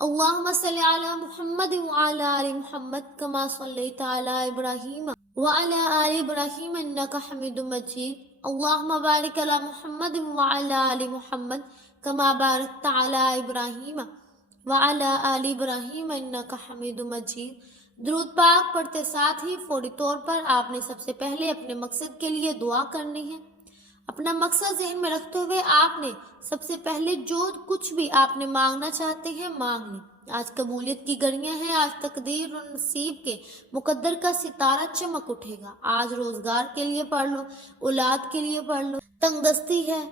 اللهم صل على محمد وعلى آل محمد كما صليت على إبراهيم وعلى آل إبراهيم إنك حميد مجيد. اللهم بارك على محمد وعلى آل محمد كما باركت على إبراهيم وعلى آل إبراهيم إنك حميد مجيد. درود پاک پڑھتے ساتھ ہی فوری طور پر آپ نے سب سے پہلے اپنے مقصد کے لیے دعا کرنی ہے. اپنا مقصد ذہن میں رکھتے ہوئے آپ نے سب سے پہلے جو کچھ بھی آپ نے مانگنا چاہتے ہیں مانگ لیں. آج قبولیت کی گھڑیاں ہیں. آج تقدیر اور نصیب کے مقدر کا ستارہ چمک اٹھے گا. آج روزگار کے لیے پڑھ لو، اولاد کے لیے پڑھ لو. تنگ دستی ہے،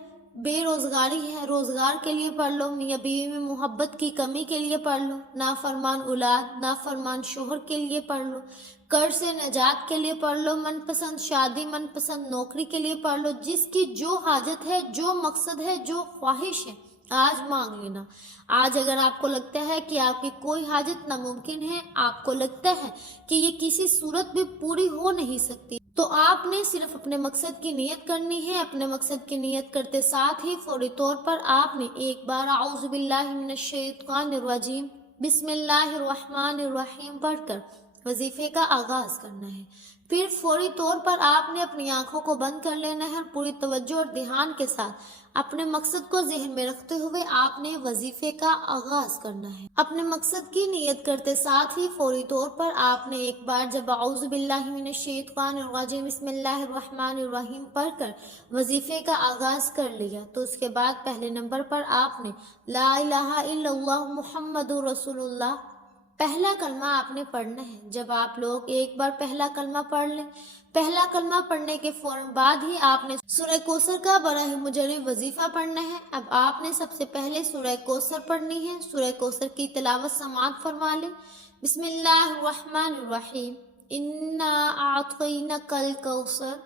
بے روزگاری ہے، روزگار کے لیے پڑھ لو. میاں بیوی میں محبت کی کمی کے لیے پڑھ لو. نافرمان اولاد، نافرمان شوہر کے لیے پڑھ لو. قرض سے نجات کے لیے پڑھ لو. من پسند شادی، من پسند نوکری کے لیے پڑھ لو. جس کی جو حاجت ہے، جو مقصد ہے، جو خواہش ہے، آج مانگ لینا. آج اگر آپ کو لگتا ہے کہ آپ کی کوئی حاجت ناممکن ہے، آپ کو لگتا ہے کہ یہ کسی صورت بھی پوری ہو نہیں سکتی، تو آپ نے صرف اپنے مقصد کی نیت کرنی ہے. اپنے مقصد کی نیت کرتے ساتھ ہی فوری طور پر آپ نے ایک بار اعوذ باللہ من الشیطان الرجیم بسم اللہ الرحمن الرحیم پڑھ کر وظیفے کا آغاز کرنا ہے. پھر فوری طور پر آپ نے اپنی آنکھوں کو بند کر لینا ہے اور پوری توجہ اور دھیان کے ساتھ اپنے مقصد کو ذہن میں رکھتے ہوئے آپ نے وظیفے کا آغاز کرنا ہے. اپنے مقصد کی نیت کرتے ساتھ ہی فوری طور پر آپ نے ایک بار جب اعوذ باللہ من الشیطان الرجیم بسم اللہ الرحمن الرحیم پڑھ کر وظیفے کا آغاز کر لیا، تو اس کے بعد پہلے نمبر پر آپ نے لا الہ الا اللہ محمد رسول اللہ پہلا کلمہ آپ نے پڑھنا ہے. جب آپ لوگ ایک بار پہلا کلمہ پڑھ لیں، پہلا کلمہ پڑھنے کے فوراً بعد ہی آپ نے سورہ کوثر کا براہ مجرد وظیفہ پڑھنا ہے. اب آپ نے سب سے پہلے سورہ کوثر پڑھنی ہے. سورہ کوثر کی تلاوت سماعت فرما لیں. بسم اللہ الرحمن الرحیم انا اعطینک الکوثر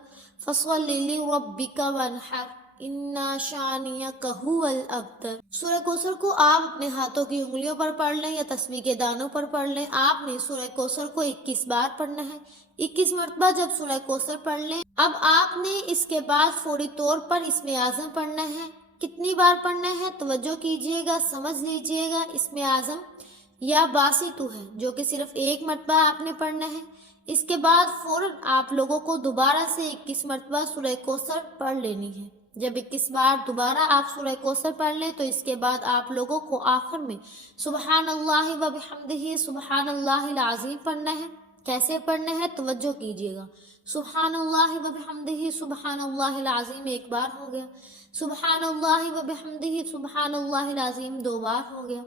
فصل لربک وانحر انا شانیک هو الابتر. سورہ کوثر کو آپ اپنے ہاتھوں کی انگلیوں پر پڑھ لیں یا تسبیح کے دانوں پر پڑھ لیں. آپ نے سورہ کوثر کو 21 بار پڑھنا ہے. 21 مرتبہ جب سورہ کوثر پڑھ لیں، اب آپ نے اس کے بعد فوری طور پر اسم اعظم پڑھنا ہے. کتنی بار پڑھنا ہے توجہ کیجئے گا، سمجھ لیجئے گا. اسم اعظم یا باسطو ہے جو کہ صرف ایک مرتبہ آپ نے پڑھنا ہے. اس کے بعد فوراً آپ لوگوں کو دوبارہ سے 21 مرتبہ سورہ کوثر پڑھ لینی ہے. جب 21 بار دوبارہ آپ سورہ کوثر پڑھ لیں تو اس کے بعد آپ لوگوں کو آخر میں سبحان اللہ و بحمدہ سبحان اللہ العظیم پڑھنا ہے. کیسے پڑھنا ہے توجہ کیجیے گا. سبحان اللہ و بحمدہ سبحان اللہ العظیم ایک بار ہو گیا. سبحان اللہ و بحمدہ سبحان اللہ العظیم 2 بار ہو گیا.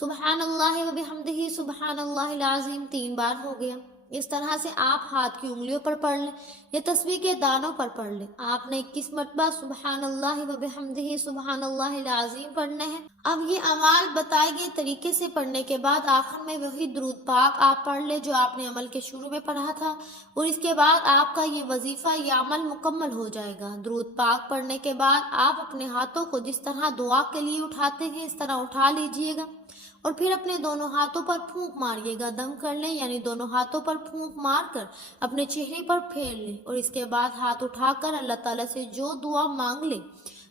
سبحان اللہ و بحمدہ سبحان اللہ العظیم 3 بار ہو گیا. اس طرح سے آپ ہاتھ کی انگلیوں پر پڑھ لیں یا تسبیح کے دانوں پر پڑھ لیں. آپ نے 21 مرتبہ سبحان اللہ و بحمدہ سبحان اللہ العظیم پڑھنا ہے. اب یہ اعمال بتائے گئے طریقے سے پڑھنے کے بعد آخر میں وہی درود پاک آپ پڑھ لیں جو آپ نے عمل کے شروع میں پڑھا تھا، اور اس کے بعد آپ کا یہ وظیفہ یہ عمل مکمل ہو جائے گا. درود پاک پڑھنے کے بعد آپ اپنے ہاتھوں کو جس طرح دعا کے لیے اٹھاتے ہیں اس طرح اٹھا لیجئے گا، اور پھر اپنے دونوں ہاتھوں پر پھونک ماریے گا. دم کر لیں، یعنی دونوں ہاتھوں پر پھونک مار کر اپنے چہرے پر پھیر لیں، اور اس کے بعد ہاتھ اٹھا کر اللہ تعالیٰ سے جو دعا مانگ لیں،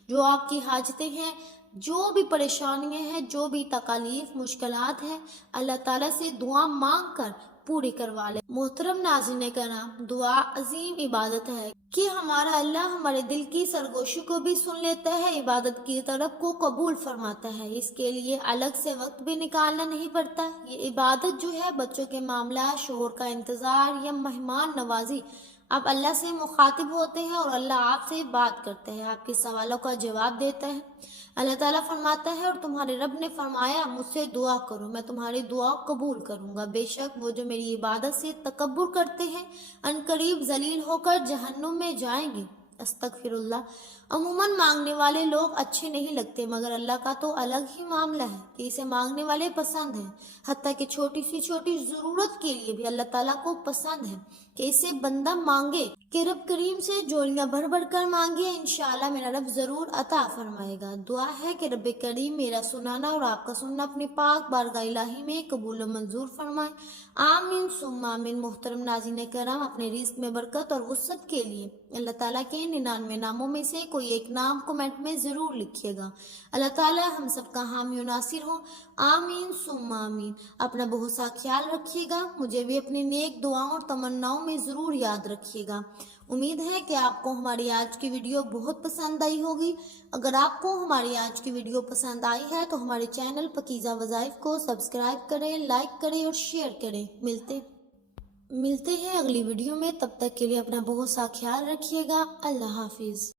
جو آپ کی حاجتیں ہیں، جو بھی پریشانیاں ہیں، جو بھی تکالیف مشکلات ہیں، اللہ تعالیٰ سے دعا مانگ کر پوری کروا لیں. محترم ناظرین کرام، دعا عظیم عبادت ہے کہ ہمارا اللہ ہمارے دل کی سرگوشی کو بھی سن لیتا ہے، عبادت کی طرف کو قبول فرماتا ہے. اس کے لیے الگ سے وقت بھی نکالنا نہیں پڑتا. یہ عبادت جو ہے بچوں کے معاملات، شوہر کا انتظار یا مہمان نوازی، آپ اللہ سے مخاطب ہوتے ہیں اور اللہ آپ سے بات کرتے ہیں، آپ کے سوالوں کا جواب دیتا ہے. اللہ تعالیٰ فرماتا ہے اور تمہارے رب نے فرمایا مجھ سے دعا کرو، میں تمہاری دعا قبول کروں گا. بے شک وہ جو میری عبادت سے تکبر کرتے ہیں ان قریب ذلیل ہو کر جہنم میں جائیں گے. استغفر اللہ. عموماً مانگنے والے لوگ اچھے نہیں لگتے، مگر اللہ کا تو الگ ہی معاملہ ہے کہ اسے مانگنے والے پسند ہیں. حتیٰ کہ چھوٹی سی چھوٹی ضرورت کے لیے بھی اللہ تعالیٰ کو پسند ہے کہ اسے بندہ مانگے، کہ رب کریم سے جوڑیاں بھر بھر کر مانگے. انشاءاللہ میرا رب ضرور عطا فرمائے گا. دعا ہے کہ رب کریم میرا سنانا اور آپ کا سننا اپنے پاک بارگاہ الہی میں قبول و منظور فرمائے. آمین ثم آمین. محترم ناظرین کرام، اپنے رزق میں برکت اور وسعت کے لیے اللہ تعالیٰ کے 99 ناموں میں سے کوئی ایک نام کمنٹ میں ضرور لکھیے گا۔ اللہ تعالیٰ ہم سب کا حامی و ناصر ہو، آمین ثم آمین۔ اپنا بہت سا خیال رکھیے گا، مجھے بھی اپنی نیک دعاؤں اور تمناؤں میں ضرور یاد رکھیے گا۔ امید ہے کہ آپ کو ہماری آج کی ویڈیو بہت پسند آئی ہوگی۔ اگر آپ کو ہماری آج کی ویڈیو پسند آئی ہے تو ہمارے چینل پاکیزہ وظائف کو سبسکرائب کریں، لائک کریں اور شیئر کریں۔ ملتے ہیں اگلی ویڈیو میں، تب تک کے لیے اپنا بہت سا خیال رکھیے گا۔ اللہ حافظ۔